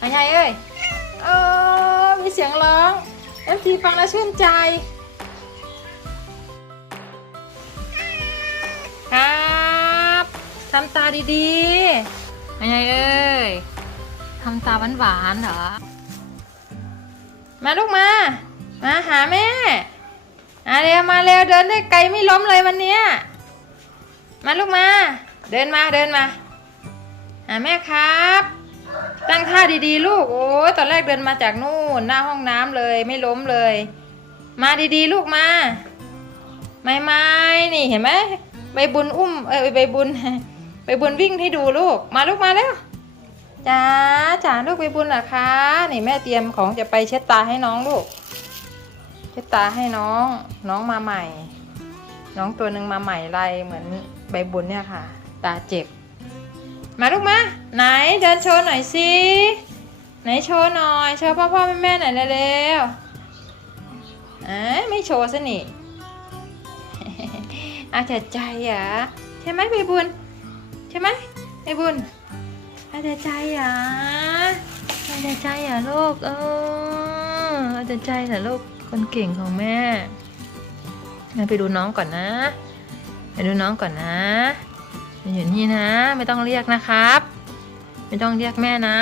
อันใหญ่เอ้ยเออมีเสียงร้องเอฟทีฟังแล้วชื่นใจครับทำตาดีๆอันใหญ่เอ้ยทำตาหวานๆเหรอ มาลูกมา มาหาแม่มาเร็วมาเร็วเดินได้ไกลไม่ล้มเลยวันเนี้ยมาลูกมา เดินมาเดินมาหาแม่ครับ ตั้งท่าดีๆ ลูก โอ้ยตอนแรกเดินมาจากนู่นหน้าห้องน้ำเลยไม่ล้มเลย มาดีๆ ลูกมา ไม่ไม่นี่เห็นไหมใบบุญอุ้ม เออใบบุญใบบุญวิ่งให้ดูลูก มาลูกมาแล้วจ้าจ๋าลูกใบบุญเหรอคะ นี่แม่เตรียมของจะไปเช็ดตาให้น้องลูก เช็ดตาให้น้อง น้องมาใหม่ น้องตัวหนึ่งมาใหม่ลายเหมือนใบบุญเนี่ยค่ะ ตาเจ็บ มาลูกมาไหนเดินโชว์หน่อยสิไหนโชว์หน่อยโชว์พ่อพ่อแม่แม่หน่อยเร็วๆอ่าไม่โชว์ซะนี่อาจจะใจอะใช่ไหมใบบุญใช่ไหมใบบุญอาจจะใจอะอาจจะใจอะลูกเอออาจจะใจเหรอลูกคนเก่งของแม่ไปดูน้องก่อนนะไปดูน้องก่อนนะ อยู่นี่นะ ไม่ต้องเรียกนะครับ ไม่ต้องเรียกแม่นะ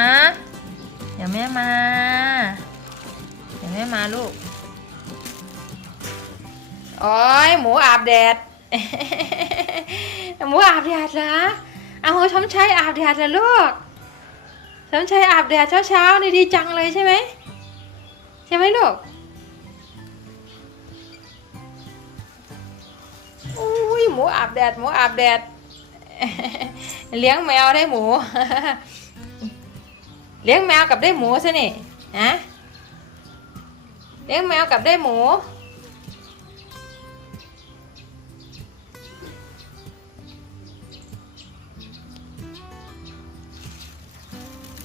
เดี๋ยวแม่มา เดี๋ยวแม่มาลูกโอ้ยหมูอาบแดด หมูอาบแดดเหรอเอาหัวชมชัยอาบแดดเหรอลูกชมชัยอาบแดดเช้าๆนี่ดีจังเลยใช่ไหมใช่ไหมลูกอุ้ยหมูอาบแดดหมูอาบแดด เลี้ยงแมวได้หมู เลี้ยงแมวกับได้หมูซะนี่ฮะเลี้ยงแมวกับได้หมู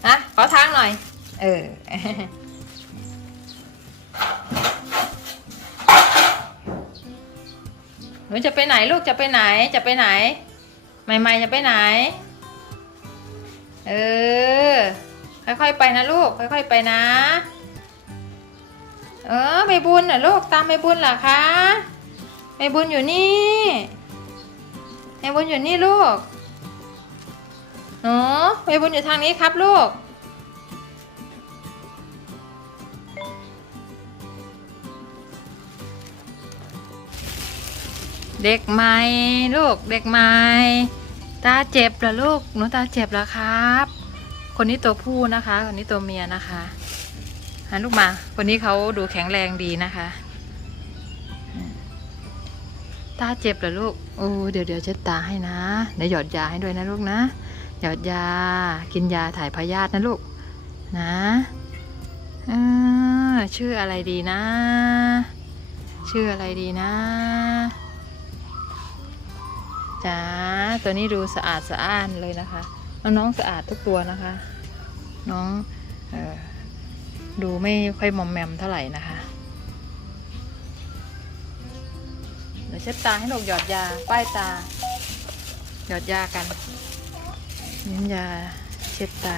ฮะขอทางหน่อย เออหนูจะไปไหนลูกจะไปไหนจะไปไหน ใหม่ๆจะไปไหน เออ ค่อยๆไปนะลูก ค่อยๆไปนะ เออใบบุญน่ะลูกตามใบบุญเหรอคะใบบุญอยู่นี่ใบบุญอยู่นี่ลูกหนูใบบุญอยู่ทางนี้ครับลูก เด็กใหม่ลูกเด็กใหม่ ตาเจ็บเหรอลูกหนูตาเจ็บเหรอครับ คนนี้ตัวผู้นะคะ คนนี้ตัวเมียนะคะหันลูกมา คนนี้เขาดูแข็งแรงดีนะคะ ตาเจ็บเหรอลูกโอ้เดี๋ยวเดี๋ยวเช็ดตาให้นะเดี๋ยวหยอดยาให้ด้วยนะลูกนะ หยอดยา กินยาถ่ายพยาธินะลูก นะเออชื่ออะไรดีนะ ชื่ออะไรดีนะ จ้าตัวนี้ดูสะอาดสะอ้านเลยนะคะแล้วน้องสะอาดทุกตัวนะคะ น้องออดูไม่ค่อยมอมแมมเท่าไหร่นะคะเดี๋ยวเช็ดตาให้หนกหยอดยาป้ายตา หยอดยากันน้ำยาเช็ดตา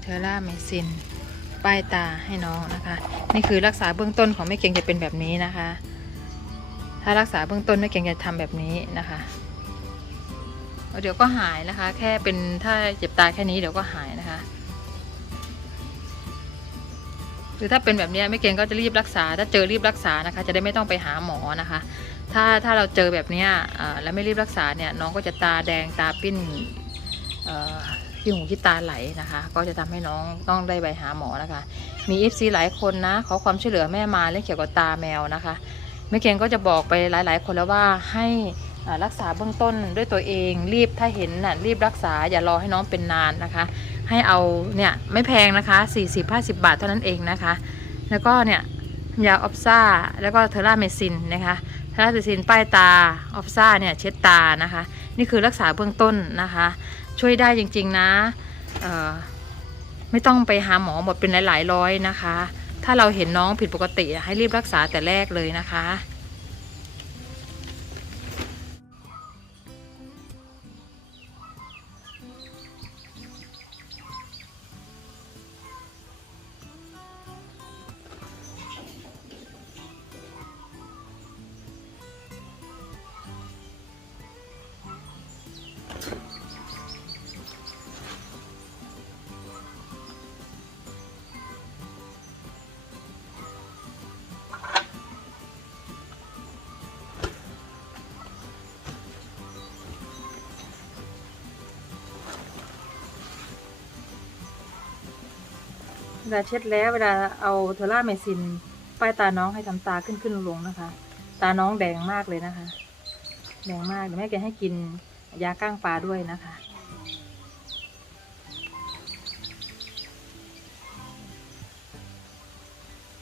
เทอร่าเมซิน ป้ายตาให้น้องนะคะ นี่คือรักษาเบื้องต้นของแม่เก่งจะเป็นแบบนี้นะคะ ถ้ารักษาเบื้องต้นแม่เก่งจะทำแบบนี้นะคะ เดี๋ยวก็หายนะคะ แค่เป็นถ้าเจ็บตาแค่นี้เดี๋ยวก็หายนะคะหรือถ้าเป็นแบบนี้ยแม่เก่งก็จะรีบรักษา ถ้าเจอรีบรักษานะคะ จะได้ไม่ต้องไปหาหมอนะคะ ถ้าถ้าเราเจอแบบนี้แล้วไม่รีบรักษาเนี่ยน้องก็จะตาแดงตาปิ้นเออ ขี้หูขี้ตาไหลนะคะ ก็จะทำให้น้องต้องได้ไปหาหมอนะคะ มี FC หลายคนนะขอความช่วยเหลือแม่มาเรื่องเกี่ยวกับตาแมวนะคะแม่เกงก็จะบอกไปหลาย ๆ คนแล้วว่าให้รักษาเบื้องต้นด้วยตัวเองรีบถ้าเห็นน่ะรีบรักษาอย่ารอให้น้องเป็นนานนะคะ ให้เอาเนี่ยไม่แพงนะคะ 40-50 บาทเท่านั้นเองนะคะ แล้วก็เนี่ยยาออฟซ่าแล้วก็เทอร่าเมซินนะคะเทอร่าเมซินป้ายตาออฟซ่าเนี่ยเช็ดตานะคะ นี่คือรักษาเบื้องต้นนะคะ ช่วยได้จริงๆนะไม่ต้องไปหาหมอหมดเป็นหลายๆร้อยนะคะ ถ้าเราเห็นน้องผิดปกติให้รีบรักษาแต่แรกเลยนะคะ วลาเช็ดแล้วเวลาเอาเทอร่าเมซินป้ายตาน้องให้ทำตาขึ้นขึ้นลงนะคะ ตาน้องแดงมากเลยนะคะ แดงมากเดี๋ยวแม่แกให้กินยาก้างปลาด้วยนะคะ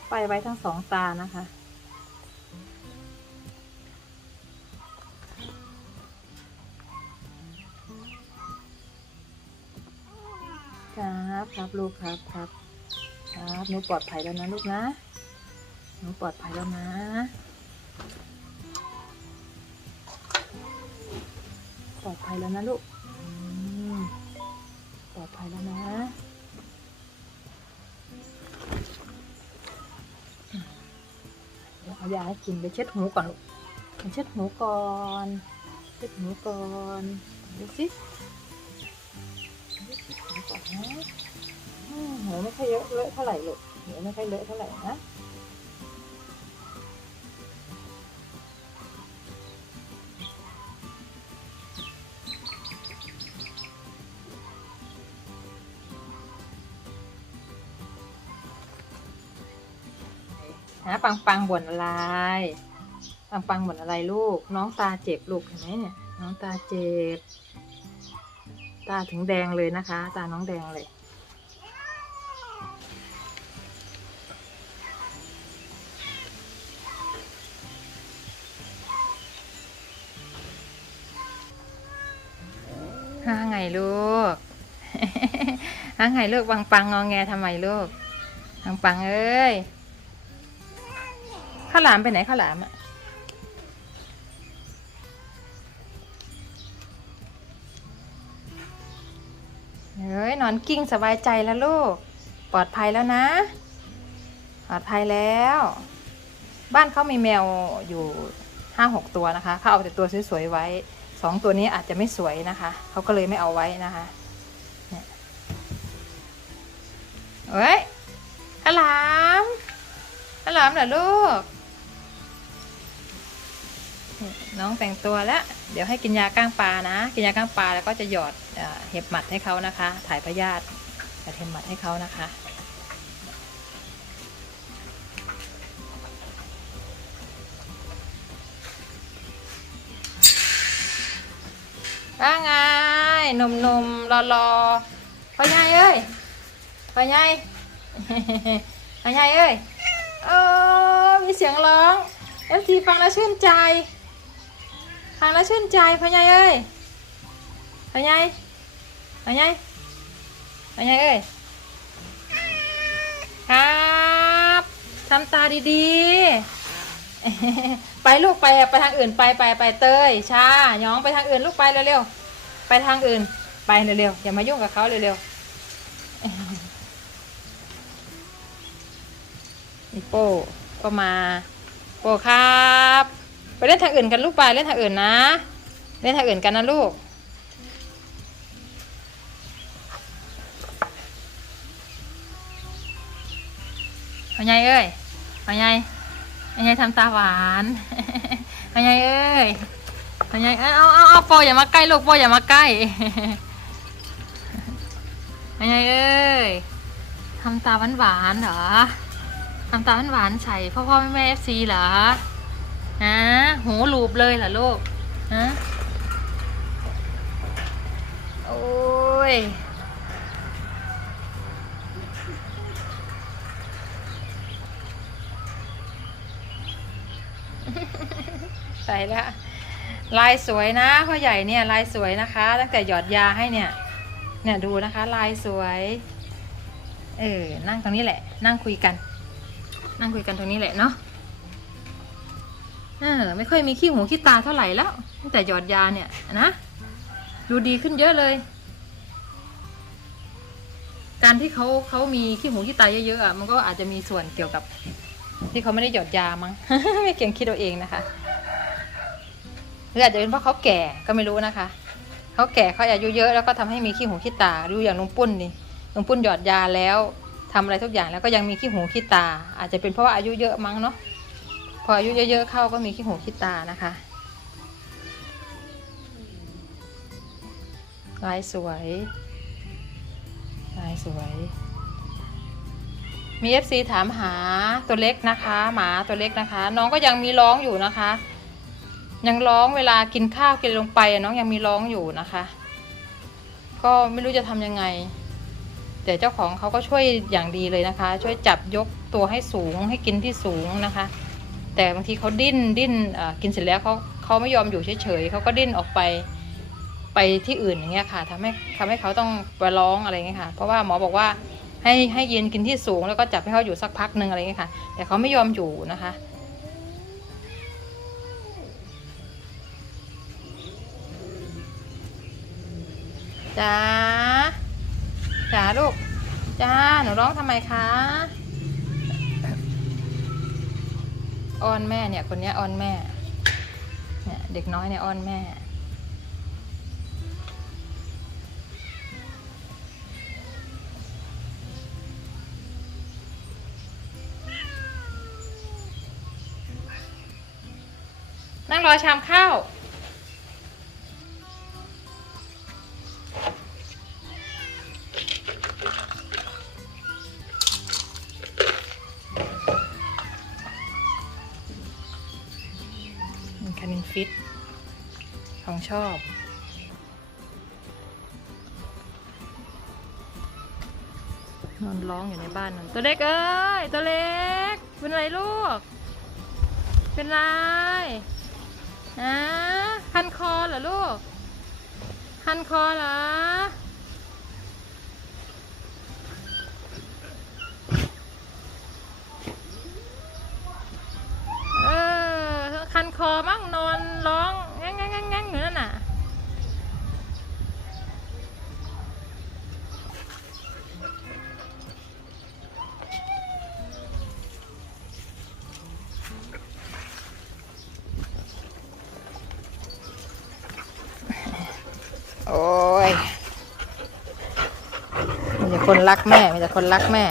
ไปไว้ทั้งสองตานะคะ ครับครับลูกครับครับ ครับหนูปลอดภัยแล้วนะลูกนะหนูปลอดภัยแล้วนะ ปลอดภัยแล้วนะลูกปลอดภัยแล้วนะเดี๋ยวเอายาให้กินไปเช็ดหูก่อนลูกไปเช็ดหูก่อนเช็ดหูก่อนดูสิหูก่อนนะ อืมหูไม่ค่อยเยอะเลอะเท่าไหร่ลูกหูไม่ค่อยเลอะเท่าไหร่นะหาปังปังบ่นอะไร ปังปังบ่นอะไรลูก น้องตาเจ็บลูกเห็นไหมเนี่ย น้องตาเจ็บ ตาถึงแดงเลยนะคะ ตาน้องแดงเลย งลูกห้าไงลูกปังปังงองแงทำไมลูกปังปังเอ้ยข้าวหลามไปไหนข้าวหลามอะเฮ้ยนอนกิ้งสบายใจแล้วลูก ปลอดภัยแล้วนะ ปลอดภัยแล้ว บ้านเขามีแมวอยู่ห้าหกตัวนะคะเขาเอาแต่ตัวสวยๆไว้ สองตัวนี้อาจจะไม่สวยนะคะเขาก็เลยไม่เอาไว้นะคะเนี่ยเฮ้ยข้าลามข้าลามเหรอลูก น้องแต่งตัวแล้ว เดี๋ยวให้กินยาก้างปลานะ กินยาก้างปลาแล้วก็จะหยอดเห็บหมัดให้เขานะคะ ถ่ายพยาธิเห็บหมัดให้เขานะคะ ว่าไงหนุ่มๆรอๆพ่อใหญ่เอ้ยพ่อใหญ่พ่อใหญ่เอ้ยเออมีเสียงร้องเอฟทีฟังแล้วชื่นใจฟังแล้วชื่นใจพ่อใหญ่เอ้ยพ่อใหญ่พ่อใหญ่พ่อใหญ่เอ้ยครับทำตาดีๆ ไปลูกไปไปทางอื่นไปไปไปเตยชาย้องไปทางอื่นลูกไปเร็วๆไปทางอื่น ไปเร็วๆอย่ามายุ่งกับเขาเร็วๆนี่โป้ก็มา โป้ครับ ไปเล่นทางอื่นกันลูกไปเล่นทางอื่นนะเล่นทางอื่นกันนะลูกพ่อใหญ่เอ้ยพ่อใหญ่ พ่อใหญ่ทำตาหวานพ่อใหญ่เอ้ยพ่อใหญ่เอ้ยเอาเอาเอาโปอย่ามาใกล้ลูกโปอย่ามาใกล้พ่อใหญ่เอ้ยทำตาหวานหวานเหรอทำตาหวานหวานใส่พ่อพ่อแม่แม่เอฟซีเหรอฮะหูลูบเลยเหรอลูกฮะโอ้ย ใส่ละลายสวยนะพ่อใหญ่เนี่ยลายสวยนะคะ ตั้งแต่หยอดยาให้เนี่ยเนี่ยดูนะคะ ลายสวยเออนั่งตรงนี้แหละ นั่งคุยกัน นั่งคุยกันตรงนี้แหละเนาะเออไม่ค่อยมีขี้หูขี้ตาเท่าไหร่แล้ว ตั้งแต่หยอดยาเนี่ยนะดูดีขึ้นเยอะเลย การที่เขาเขามีขี้หูขี้ตาเยอะๆอะมันก็อาจจะมีส่วนเกี่ยวกับ ที่เขาไม่ได้หยอดยามั้งไม่เก่งคิดเอาเองนะคะ หรืออาจจะเป็นเพราะเขาแก่ก็ไม่รู้นะคะเขาแก่เขาอายุเยอะแล้วก็ทำให้มีขี้หูขี้ตาดูอย่างลุงปุ้นนี่ลุงปุ้นหยอดยาแล้วทำอะไรทุกอย่างแล้วก็ยังมีขี้หูขี้ตา อาจจะเป็นเพราะว่าอายุเยอะมั้งเนาะพออายุเยอะๆเข้าก็มีขี้หูขี้ตานะคะลายสวยลายสวย มี FC ถามหาตัวเล็กนะคะ หมาตัวเล็กนะคะ น้องก็ยังมีร้องอยู่นะคะ ยังร้องเวลากินข้าวกินลงไปน้องยังมีร้องอยู่นะคะ ก็ไม่รู้จะทำยังไง แต่เจ้าของเขาก็ช่วยอย่างดีเลยนะคะ ช่วยจับยกตัวให้สูงให้กินที่สูงนะคะ แต่บางทีเขาดิ้นดิ้นกินเสร็จแล้วเขาเขาไม่ยอมอยู่เฉยๆเขาก็ดิ้นออกไปไปที่อื่นอย่างเงี้ยค่ะทำให้ทำให้เขาต้องไปร้องอะไรเงี้ยค่ะ เพราะว่าหมอบอกว่าให้ให้เยืนกินที่สูงแล้วก็จับให้เขาอยู่สักพักหนึ่งอะไรเงี้ยค่ะ แต่เขาไม่ยอมอยู่นะคะ จ้าจ้าลูกจ้าหนูร้องทำไมคะอ้อนแม่เนี่ยคนนี้อ้อนแม่เนี่ยเด็กน้อยเนี่ยอ้อนแม่ นั่งรอชามข้าว องชอบ นอนร้องอยู่ในบ้านนั่นตัวเล็กเอ้ย ตัวเล็ก เป็นไรลูก เป็นไรนะคันคอเหรอลูก คันคอเหรอเออคันคอมั่งนอน คนรักแม่ มีแต่คนรักแม่